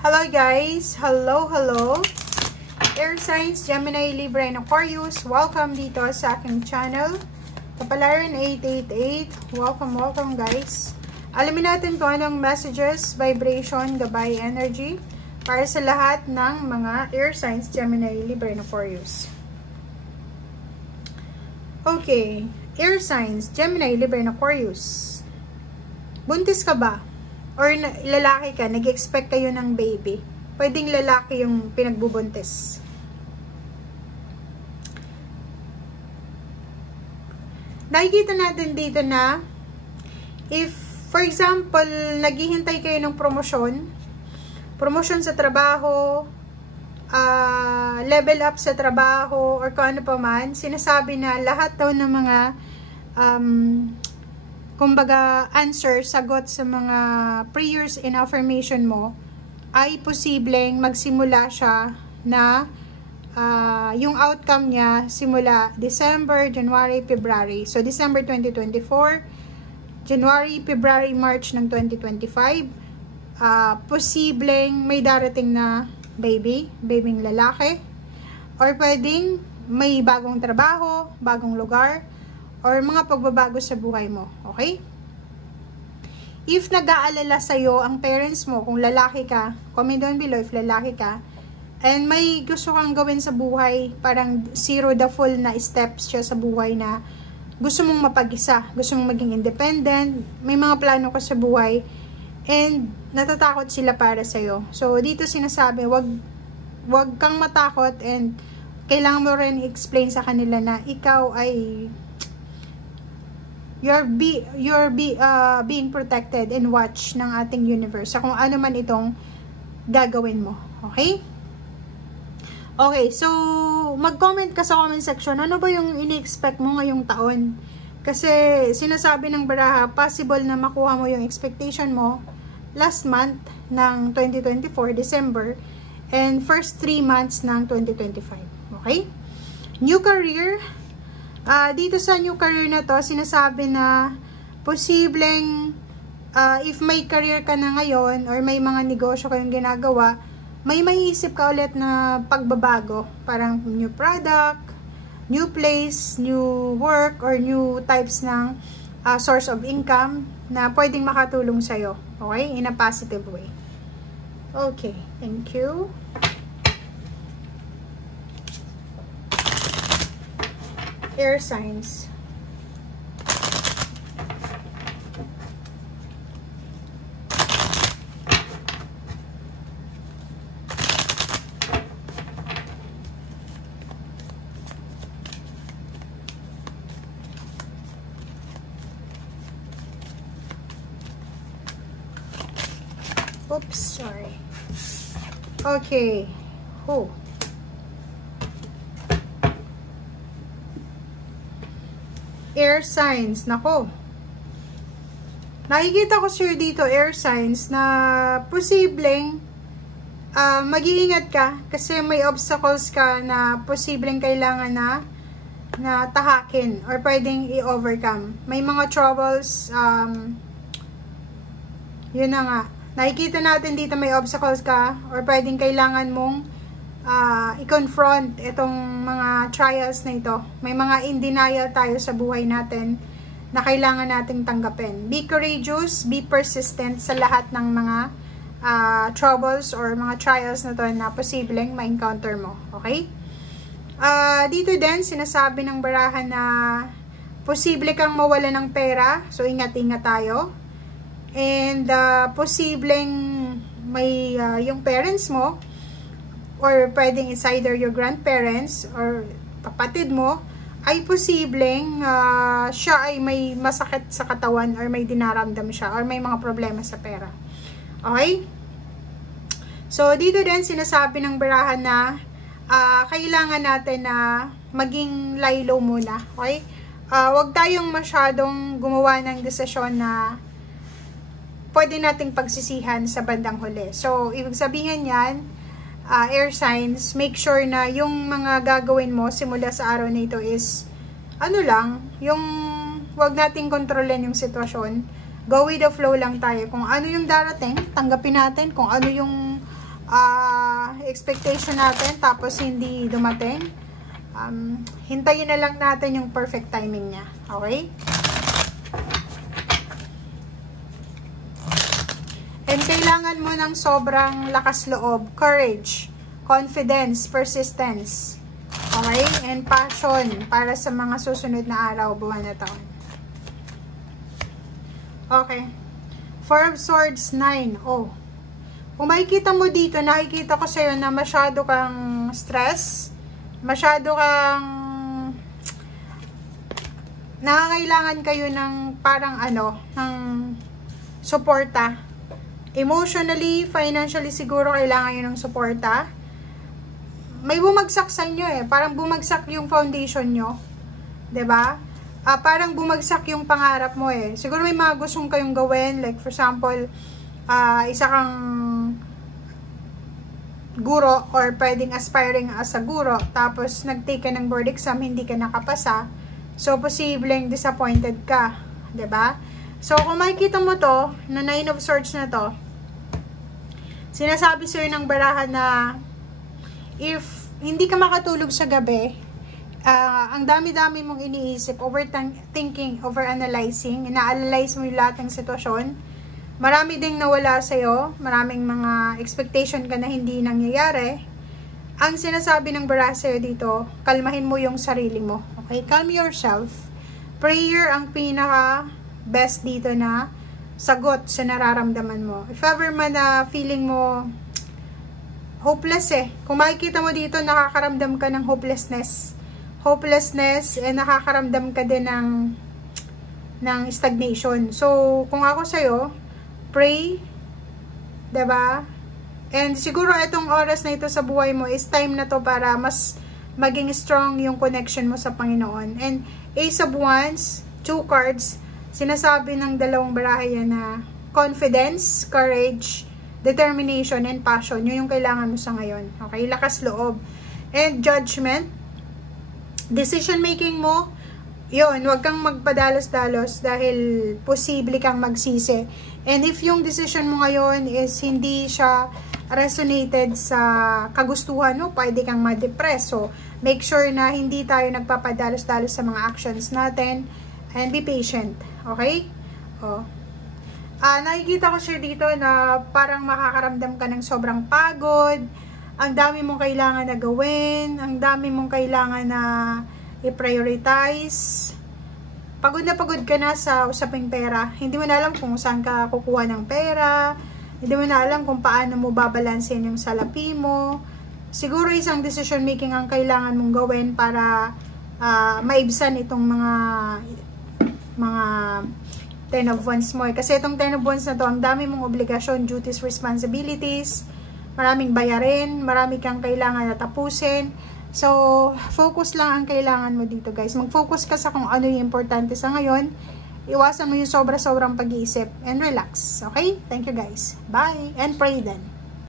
Hello guys! Hello! Air signs, Gemini, Libra, and Aquarius. Welcome dito sa aking channel. Kapalaran 888. Welcome guys. Alamin natin kung anong messages, vibration, gabay, energy para sa lahat ng mga air signs, Gemini, Libra, and Aquarius. Okay. Air signs, Gemini, Libra, and Aquarius. Buntis ka ba? Or lalaki ka, nag-expect kayo ng baby. Pwedeng lalaki yung pinagbubuntis. Nakikita natin dito na if, for example, naghihintay kayo ng promosyon sa trabaho, level up sa trabaho, or kung ano pa man, sinasabi na lahat daw ng mga kumbaga answer, sagot sa mga prayers and affirmation mo ay posibleng magsimula siya na yung outcome niya simula December, January, February. So, December 2024, January, February, March ng 2025, posibleng may darating na babing lalaki, or pwedeng may bagong trabaho, bagong lugar, or mga pagbabago sa buhay mo. Okay? If nag-aalala sa'yo ang parents mo, kung lalaki ka, comment down below if lalaki ka, and may gusto kang gawin sa buhay, parang zero the full na steps siya sa buhay na gusto mong mapag-isa, gusto mong maging independent, may mga plano ka sa buhay, and natatakot sila para sa'yo. So, dito sinasabi, wag kang matakot, and kailangan mo rin i-explain sa kanila na ikaw ay you're being protected and watched ng ating universe sa kung ano man itong gagawin mo. Okay? Okay, so mag-comment ka sa comment section. Ano ba yung ini-expect mo ngayong taon? Kasi sinasabi ng baraha, possible na makuha mo yung expectation mo last month ng 2024, December, and first 3 months ng 2025. Okay? New career. Dito sa new career na to, sinasabi na posibleng if may career ka na ngayon or may mga negosyo kayong ginagawa, may maiisip ka ulit na pagbabago. Parang new product, new place, new work, or new types ng source of income na pwedeng makatulong sa'yo. Okay? In a positive way. Okay. Thank you. Air signs. Oops, sorry. Okay. Oh. Air signs. Nako. Nakikita ko sir dito, air signs, na posibleng mag-iingat ka kasi may obstacles ka na posibleng kailangan na tahakin or pwedeng i-overcome. May mga troubles, yun na nga. Nakikita natin dito may obstacles ka or pwedeng kailangan mong i-confront itong mga trials na ito. May mga in denial tayo sa buhay natin na kailangan nating tanggapin. Be courageous, be persistent sa lahat ng mga troubles or mga trials na to na posibleng ma-encounter mo. Okay? Dito din, sinasabi ng barahan na posible kang mawala ng pera. So, ingat-ingat tayo. And posibleng may yung parents mo, or pwedeng it's either your grandparents or kapatid mo, ay posibleng siya ay may masakit sa katawan or may dinaramdam siya or may mga problema sa pera. Okay? So, dito din sinasabi ng barahan na kailangan natin na maging lie low muna. Okay? Huwag tayong masyadong gumawa ng desisyon na pwede nating pagsisihan sa bandang huli. So, ibig sabihin yan, air signs, make sure na yung mga gagawin mo simula sa araw na ito is ano lang, yung wag nating kontrolin yung sitwasyon. Go with the flow lang tayo. Kung ano yung darating, tanggapin natin. Kung ano yung expectation natin tapos hindi dumating, hintayin na lang natin yung perfect timing niya. Okay? And kailangan mo ng sobrang lakas loob, courage, confidence, persistence. Okay? And passion para sa mga susunod na araw, buwan na taon. Okay. Four of Swords, 9. Oh. Kung makikita mo dito, nakikita ko sa'yo na masyado kang stress, masyado kang nakakailangan kayo ng parang ng suporta. Emotionally, financially, siguro kailangan nyo ng suporta. May bumagsak sa inyo eh. Parang bumagsak yung foundation nyo. 'Di ba? Parang bumagsak yung pangarap mo eh. Siguro may mga gustong kayong gawin. Like for example, isa kang guro or pwedeng aspiring as a guro. Tapos nag-take ka ng board exam, hindi ka nakapasa. So, posibleng disappointed ka. 'Di ba? So, kung makikita mo to, na 9 of Swords na to, sinasabi sa'yo ng barahan na if hindi ka makatulog sa gabi, ang dami-dami mong iniisip, overthinking, overanalyzing, ina-analyze mo yung lahat ng sitwasyon, marami ding nawala sa'yo, maraming mga expectation ka na hindi nangyayari, ang sinasabi ng barahan sa'yo dito, kalmahin mo yung sarili mo. Okay? Calm yourself. Prayer ang pinaka best dito na sagot sa nararamdaman mo. If ever man na feeling mo hopeless eh. Kung makikita mo dito, nakakaramdam ka ng hopelessness. Hopelessness, and nakakaramdam ka din ng stagnation. So, kung ako sa'yo, pray, diba? And siguro itong oras na ito sa buhay mo is time na to para mas maging strong yung connection mo sa Panginoon. And Ace of Wands, 2 cards, sinasabi ng dalawang baraha yan na confidence, courage, determination, and passion. Yun yung kailangan mo sa ngayon. Okay? Lakas loob. And judgment. Decision making mo, yun, huwag kang magpadalos-dalos dahil posible kang magsisi. And if yung decision mo ngayon is hindi siya resonated sa kagustuhan mo, pwede kang ma-depress. So, make sure na hindi tayo nagpapadalos-dalos sa mga actions natin. And be patient. Okay? Oh. Nakikita ko siya dito na parang makakaramdam ka ng sobrang pagod. Ang dami mong kailangan na gawin. Ang dami mong kailangan na i-prioritize. Pagod ka na sa usaping pera. Hindi mo na alam kung saan ka kukuha ng pera. Hindi mo na alam kung paano mo babalansin yung salapi mo. Siguro isang decision making ang kailangan mong gawin para maibsan itong mga 10 of Wands mo. Kasi itong 10 of Wands na to, ang dami mong obligasyon, duties, responsibilities, maraming bayarin, marami kang kailangan na tapusin. So, focus lang ang kailangan mo dito, guys. Mag-focus ka sa kung ano yung importante sa ngayon. Iwasan mo yung sobra-sobrang pag-iisip and relax. Okay? Thank you, guys. Bye! And pray then.